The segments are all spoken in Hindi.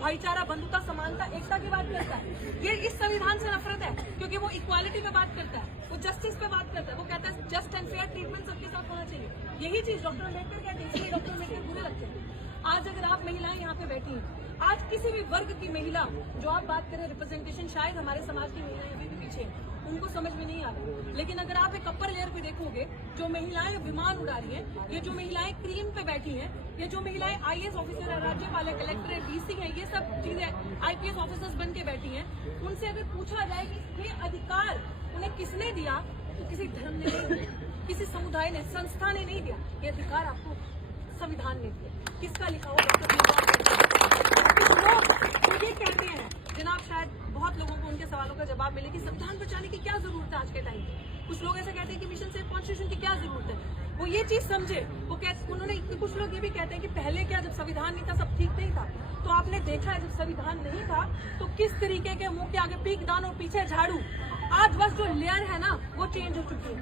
भाईचारा, बंधुता, समानता, एकता की बात करता है। ये इस संविधान से नफरत है क्योंकि वो इक्वालिटी पे बात करता है, वो जस्टिस पे बात करता है, वो कहता है जस्ट एंड फेयर ट्रीटमेंट सबके साथ होना चाहिए। यही चीज डॉक्टर अम्बेडकर कहते हैं, इसलिए डॉक्टर अम्बेडकर बुरे लगते हैं। आज अगर आप महिलाएं यहाँ पे बैठी हैं, आज किसी भी वर्ग की महिला, जो आप बात करें रिप्रेजेंटेशन, शायद हमारे समाज की महिलाएं अभी भी पीछे हैं, उनको समझ में नहीं आता। लेकिन अगर आप एक अपर लेयर पे देखोगे, जो महिलाएं विमान उड़ा रही हैं, ये जो महिलाएं क्रीम पे बैठी हैं, ये जो महिलाएं IAS ऑफिसर है, राज्यपाल है, कलेक्टर है, DC है, ये सब चीजें IPS ऑफिसर्स बन के बैठी हैं, उनसे अगर पूछा जाए कि ये अधिकार उन्हें किसने दिया, तो किसी धर्म ने नहीं दिया, किसी समुदाय ने, संस्था ने नहीं दिया। ये अधिकार आपको संविधान ने दिया। किसका लिखा हुआ? लोग ये कहते हैं जनाब, शायद बहुत लोगों को उनके सवालों का जवाब मिले कि संविधान बचाने की क्या जरूरत है आज के टाइम पे। कुछ लोग ऐसे कहते हैं कि मिशन सेफ कॉन्स्टिट्यूशन की क्या जरूरत है। वो ये चीज समझे, वो उन्होंने, कुछ लोग ये भी कहते हैं कि पहले क्या, जब संविधान नहीं था सब ठीक नहीं था। तो आपने देखा है जब संविधान नहीं था तो किस तरीके के मुंह के आगे पीकदान और पीछे झाड़ू। आज बस जो लेयर है ना वो चेंज हो चुकी है।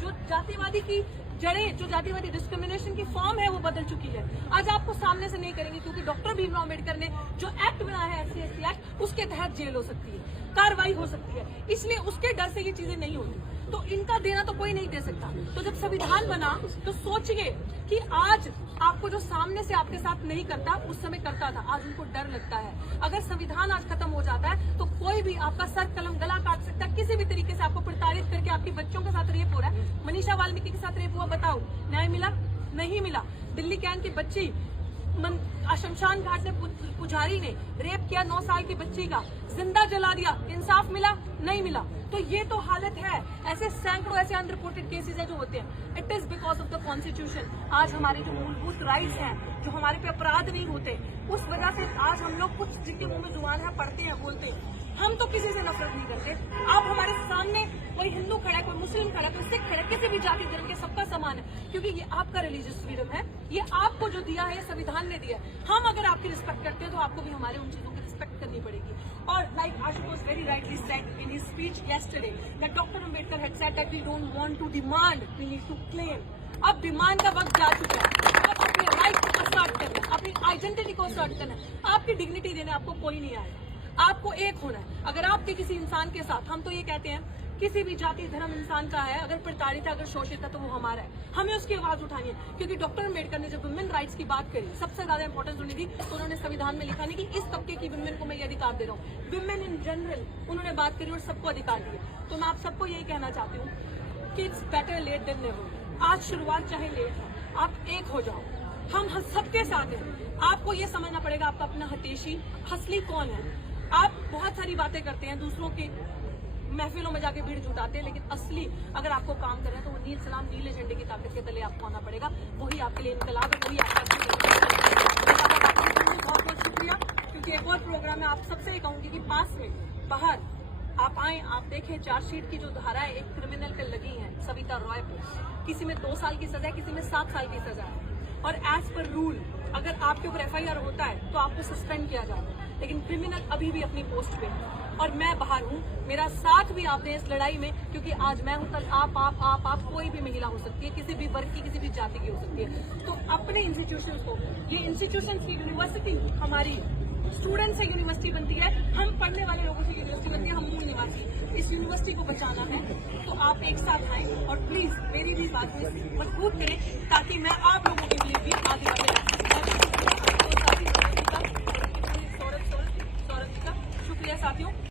जो जातिवादी की जड़ें, जो जातिवादी डिस्क्रिमिनेशन की फॉर्म है वो बदल चुकी है। आज आपको सामने से नहीं करेंगे क्योंकि डॉक्टर भीमराव अम्बेडकर ने जो एक्ट बनाया है SC ST एक्ट, उसके तहत जेल हो सकती है, कार्रवाई हो सकती है, इसलिए उसके डर से ये चीजें नहीं होती। तो इनका देना तो कोई नहीं दे सकता। तो जब संविधान बना तो सोचिए कि आज आपको जो सामने से आपके साथ नहीं करता, उस समय करता था, आज उनको डर लगता है। अगर संविधान आज खत्म हो जाता है तो कोई भी आपका सर कलम गला काट सकता है, किसी भी तरीके से आपको प्रताड़ित करके। आपकी बच्चों के साथ रेप हो रहा है, मनीषा वाल्मीकि के साथ रेप हुआ, बताओ न्याय मिला? नहीं मिला। दिल्ली कैंट की बच्ची, शमशान घाट में पुजारी ने रेप किया 9 साल की बच्ची का, जिंदा जला दिया, इंसाफ मिला? नहीं मिला। तो ये तो हालत है। ऐसे सैकड़ों ऐसे अनरिपोर्टेड केसेस है जो होते हैं। It is because of the constitution. आज हमारे जो मूलभूत राइट्स हैं, जो हमारे पे अपराध नहीं होते, उस वजह से आज हम लोग कुछ जिनके मुंह में जुबान है पढ़ते हैं, बोलते हैं। हम तो किसी से नफरत नहीं करते। आप हमारे सामने कोई हिंदू खड़ा है, कोई मुस्लिम खड़ा है, कोई सिख खड़ा है, किसी भी जाति धर्म के, सबका समान है, क्योंकि ये आपका रिलीजियस फ्रीडम है। ये आपको जो दिया है संविधान ने दिया है। हम अगर आपकी रिस्पेक्ट करते हैं तो आपको भी हमारे उन चीजों की रिस्पेक्ट करनी पड़ेगी। और like Ashutosh very rightly said in his speech yesterday that Dr. Ambedkar had said that we don't want to demand, we need to claim. अब डिमांड का वक्त जा चुका है। अब अपने राइट को असर्ट करना, अपनी आइडेंटिटी को असर्ट करना, आपकी डिग्निटी देने आपको कोई नहीं आएगा। आपको एक होना है। अगर आपके किसी इंसान के साथ, हम तो ये कहते हैं किसी भी जाति धर्म इंसान का है, अगर प्रताड़ित है, अगर शोषित है, तो वो हमारा है। हमें उसकी आवाज उठानी है। क्योंकि डॉक्टर अम्बेडकर ने जब वुमेन राइट्स की बात करी, सबसे ज्यादा इंपॉर्टेंस उन्हें दी, तो उन्होंने संविधान में लिखा नहीं कि इस तबके की वुमेन को मैं ये अधिकार दे रहा हूँ। वुमेन इन जनरल उन्होंने बात करी और सबको अधिकार दिए। तो मैं आप सबको यही कहना चाहती हूँ कि it's better late than never. आज शुरुआत चाहे लेट हो, आप एक हो जाओ। हम सबके साथ हैं। आपको ये समझना पड़ेगा आपका अपना हतेशी असली कौन है। आप बहुत सारी बातें करते हैं, दूसरों के महफिलों में जाके भीड़ जुटाते हैं, लेकिन असली अगर आपको काम कर रहे हैं तो वो नील सलाम, नीले झंडे की ताकत के तले आपको आना पड़ेगा। वही आपके लिए इनकलाब है, वही आपका बहुत बहुत शुक्रिया। क्योंकि एक और प्रोग्राम है, आप सबसे ये कहूंगी कि पास में बाहर आप आए, आप देखें चार्जशीट की जो धाराएं एक क्रिमिनल पे लगी हैं, सविता रॉय पे, किसी में 2 साल की सजा है, किसी में 7 साल की सजा है। और एज पर रूल अगर आपके ऊपर FIR होता है तो आपको सस्पेंड किया जाता है, लेकिन क्रिमिनल अभी भी अपनी पोस्ट पे है। और मैं बाहर हूँ, मेरा साथ भी आपने इस लड़ाई में, क्योंकि आज मैं हूँ, कल आप कोई भी महिला हो सकती है, किसी भी वर्ग की, किसी भी जाति की हो सकती है। तो अपने इंस्टीट्यूशन को, ये इंस्टीट्यूशन की यूनिवर्सिटी हमारी स्टूडेंट से यूनिवर्सिटी बनती है, हम पढ़ने वाले लोगों से यूनिवर्सिटी बनती है, हम मूल निवासी। इस यूनिवर्सिटी को बचाना है तो आप एक साथ आए और प्लीज मेरी भी बात मजबूत करें, ताकि मैं आप लोगों के लिए भी आगे बढ़ सौरभ का शुक्रिया साथियों।